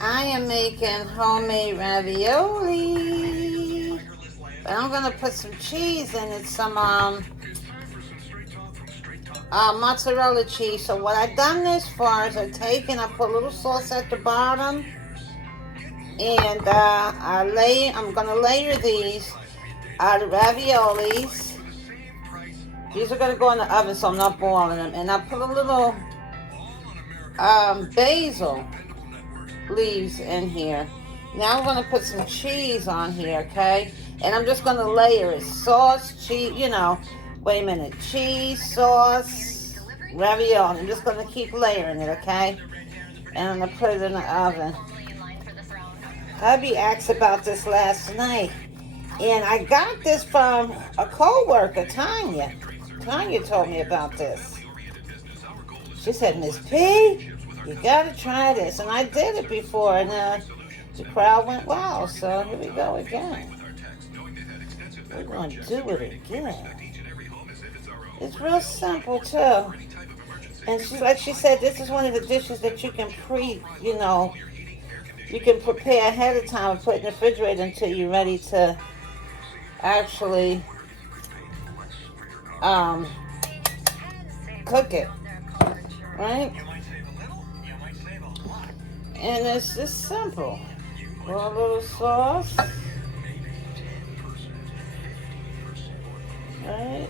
I am making homemade ravioli. But I'm going to put some cheese in it, some mozzarella cheese. So what I've done this for is I put a little sauce at the bottom. And I'm going to layer these the raviolis. These are going to go in the oven, so I'm not boiling them. And I put a little basil leaves in here. Now I'm going to put some cheese on here, okay? And I'm just going to layer it. Sauce, cheese, wait a minute. Cheese, sauce, ravioli. I'm just going to keep layering it, okay? And I'm going to put it in the oven. Hubby asked about this last night. And I got this from a co-worker, Tanya. Tanya told me about this. She said, Miss P, you gotta try this. And I did it before, and the crowd went wow. So here we go again. We're going to do it again. It's real simple, too. And she said, this is one of the dishes that you can you can prepare ahead of time and put in the refrigerator until you're ready to actually cook it, right? And it's just simple. Pour a little sauce, right?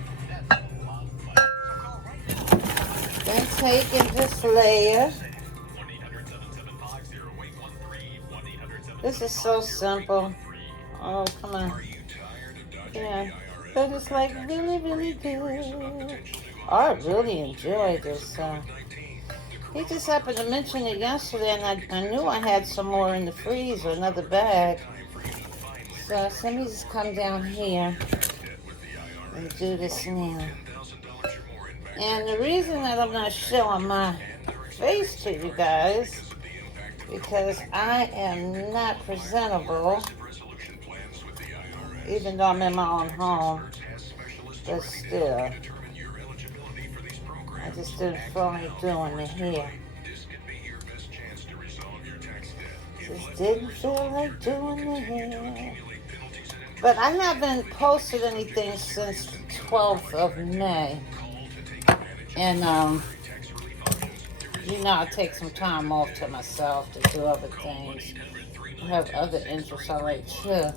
Then take and just layer. This is so simple. Oh, come on. Yeah, but it's like really, really good. I really enjoyed this. He just happened to mention it yesterday, and I knew I had some more in the freezer, another bag. So let me just come down here and do this now. And the reason that I'm not showing my face to you guys, because I am not presentable, even though I'm in my own home, but still, I just didn't feel like doing the hair. Just didn't feel like doing the hair. But I haven't posted anything since the 12th of May. And, I take some time off to myself to do other things. I have other interests I like too.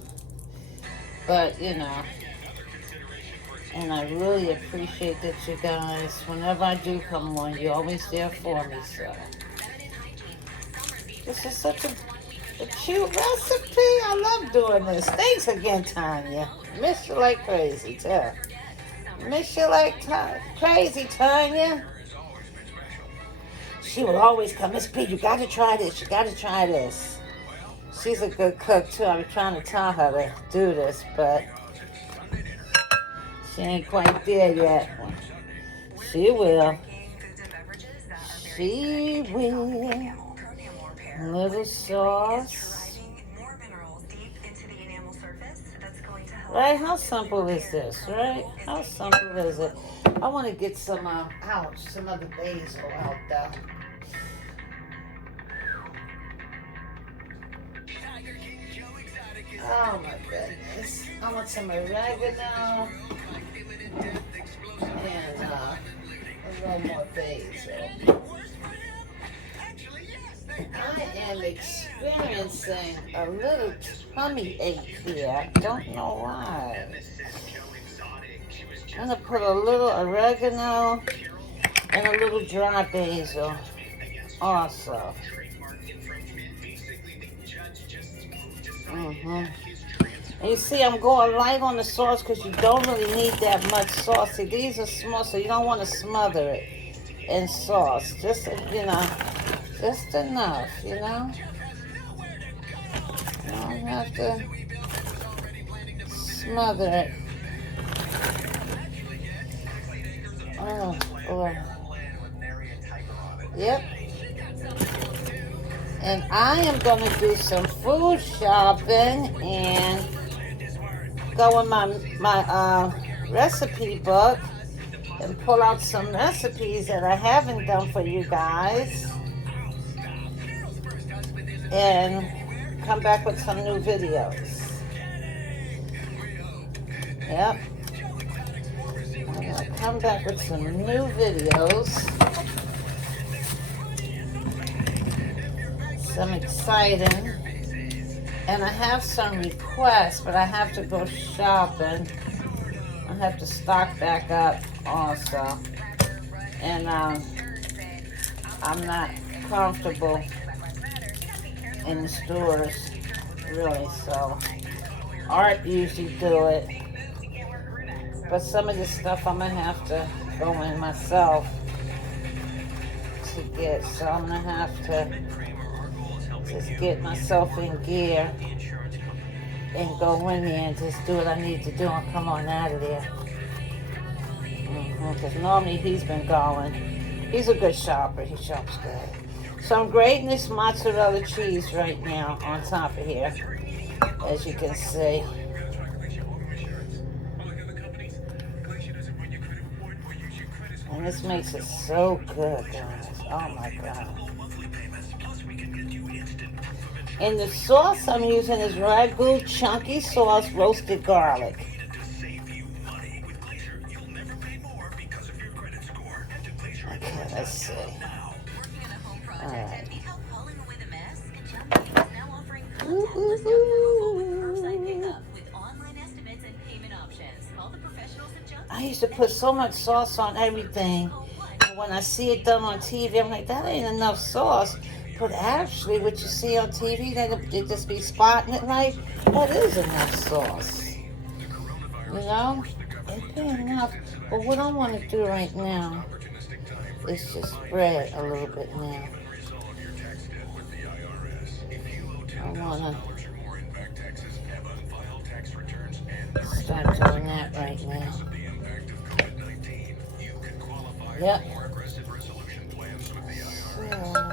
But, and I really appreciate that you guys, whenever I do come on, you're always there for me, so. This is such a cute recipe. I love doing this. Thanks again, Tanya. Miss you like crazy, too. Miss you like crazy, Tanya. She will always come, Miss P, you got to try this. You got to try this. She's a good cook, too. I was trying to tell her to do this, but she ain't quite there yet. She will. She will. A little sauce. Right? How simple is this, right? How simple is it? I want to get some some of the basil out there. Oh my goodness. I want some oregano and a little more basil. I am experiencing a little tummy ache here. I don't know why. I'm going to put a little oregano and a little dry basil also. And you see, I'm going light on the sauce because you don't really need that much sauce. See, these are small, so you don't want to smother it in sauce. Just, just enough, You don't have to smother it. Oh, boy. Yep. And I am going to do some food shopping and go in my recipe book and pull out some recipes that I haven't done for you guys. and come back with some new videos. Yep. I'm going to come back with some new videos. Some exciting. And I have some requests, but I have to go shopping. I have to stock back up also. And I'm not comfortable in the stores, really, so Art usually do it. But some of this stuff I'm going to have to go in myself to get. So I'm going to have to just get myself in gear and go in there and just do what I need to do and come on out of there. Because normally he's been going. He's a good shopper. He shops good. So I'm grating this mozzarella cheese right now on top of here, as you can see. And this makes it so good, guys. Oh my God. And the sauce I'm using is Ragu chunky sauce roasted garlic. Okay, let's see. All right. I used to put so much sauce on everything. And when I see it done on TV, I'm like, that ain't enough sauce. But actually, what you see on TV, they just be spotting it like, that is enough sauce. You know? It be enough. But what I want to do right now is just spread a little bit now. I want to start doing that right now. Yep. So,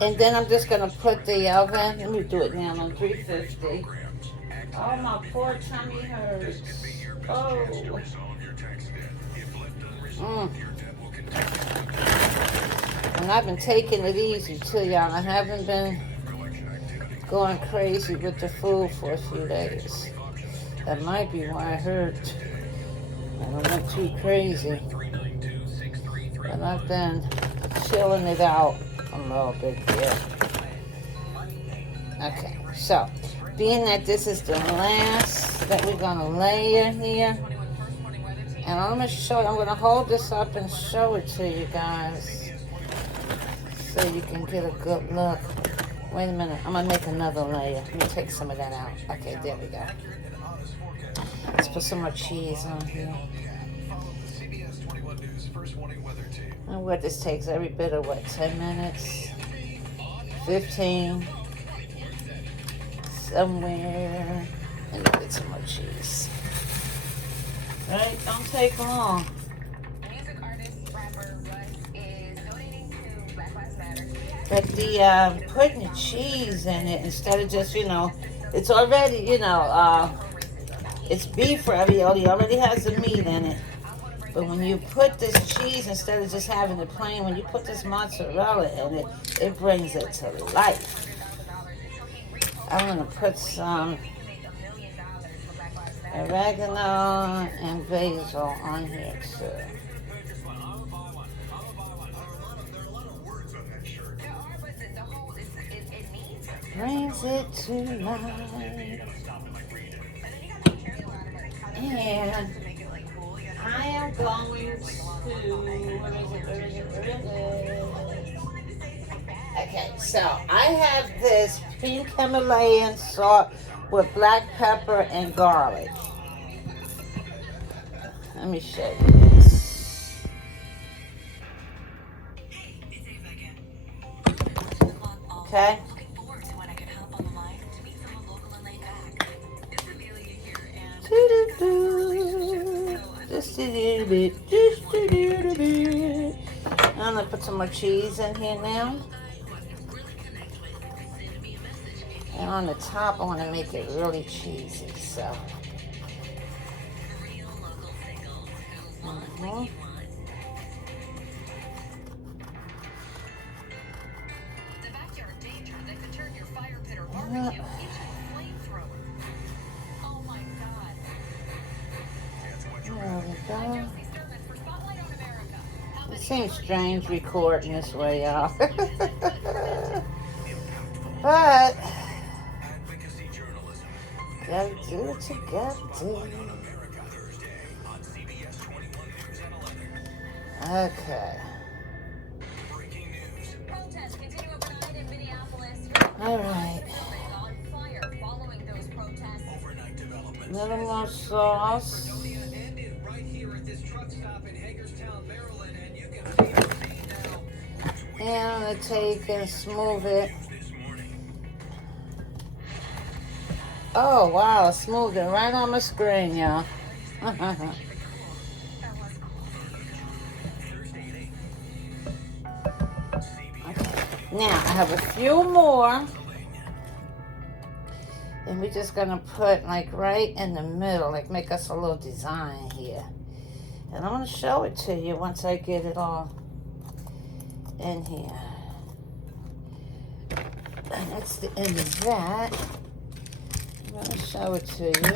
and then I'm just going to put the oven, let me do it now on 350. Oh, my poor tummy hurts. Oh. And I've been taking it easy too, y'all. I haven't been going crazy with the food for a few days. That might be why I hurt. I went too crazy. But I've been chilling it out a little bit here. Okay, so being that this is the last that we're going to layer here, and I'm going to show you, I'm going to hold this up and show it to you guys so you can get a good look. Wait a minute, I'm going to make another layer. Let me take some of that out. Okay, there we go. Let's put some more cheese on here. And what this takes every bit of 10 minutes? 15. Somewhere. And get some more cheese. Right? Don't take long. But the putting the cheese in it instead of just, it's already, it's beef ravioli, already has the meat in it. But when you put this cheese, instead of just having it plain, when you put this mozzarella in it, it brings it to life. I'm going to put some oregano and basil on here too. Brings it to life. And I am going to, where is it? Okay, so I have this pink Himalayan salt with black pepper and garlic. Let me show you this. Okay. Just a little bit, just a little bit. I'm gonna put some more cheese in here now. And on the top, I want to make it really cheesy, so. barbecue. There we go. It seems strange recording this way, y'all. But gotta do what you gotta do. Okay. All right. Little more sauce. And I'm going to take and smooth it. Oh, wow. I smoothed it right on my screen, y'all. Okay. Now, I have a few more. And we're just going to put, like, right in the middle. Like, make us a little design here. And I'm going to show it to you once I get it all in here. And that's the end of that. I'm going to show it to you.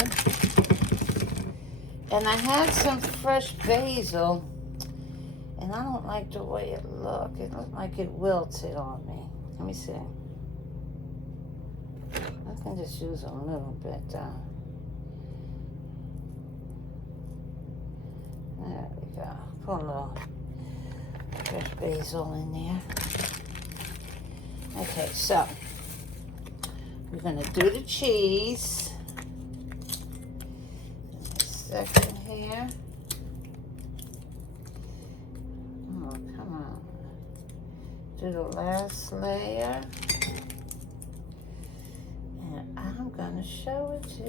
And I had some fresh basil. And I don't like the way it looked. It looked like it wilted on me. Let me see. I can just use a little bit. There we go. Put a little fresh basil in there. Okay, so we're going to do the cheese. A second here. Oh, come on. Do the last layer. And I'm going to show it to you.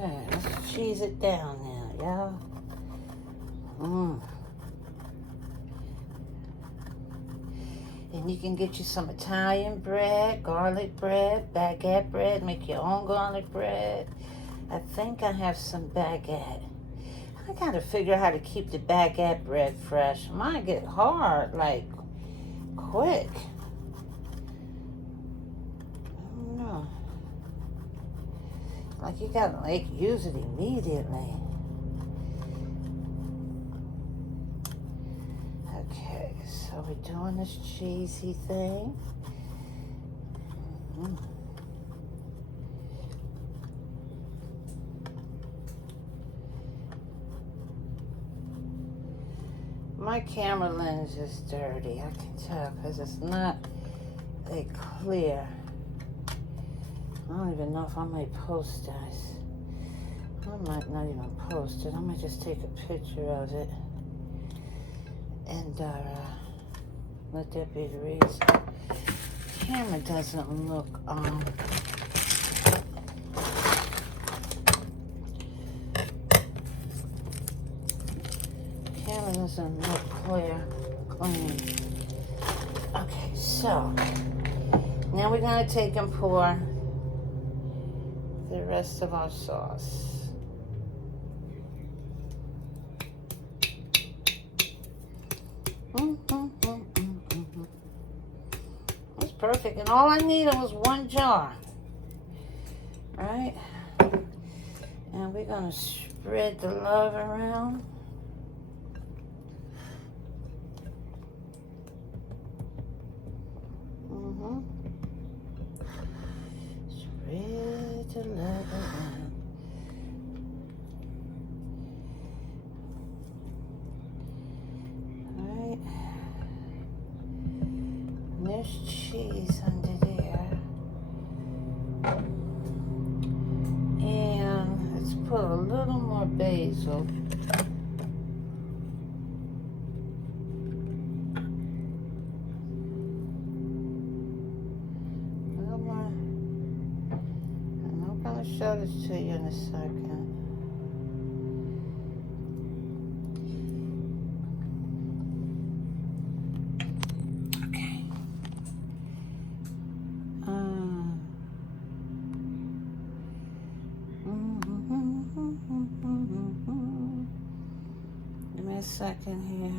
Okay, let's cheese it down now, y'all. And you can get you some Italian bread, garlic bread, baguette bread. Make your own garlic bread. I think I have some baguette. I gotta figure out how to keep the baguette bread fresh. Mine get hard, like, quick. I don't know. Like, you gotta, like, use it immediately. Okay, so we're doing this cheesy thing. My camera lens is dirty, I can tell, because it's not like clear. I don't even know if I might post this. I might not even post it. I might just take a picture of it and let that be the reason. The camera doesn't look camera doesn't look clean. Okay, so now we're gonna take and pour the rest of our sauce. It's perfect, and all I needed was one jar, right? And we're gonna spread the love around. Spread the love around. Right. And there's cheese under there. And let's put a little more basil. I'll show this to you in a second. Okay. a second here.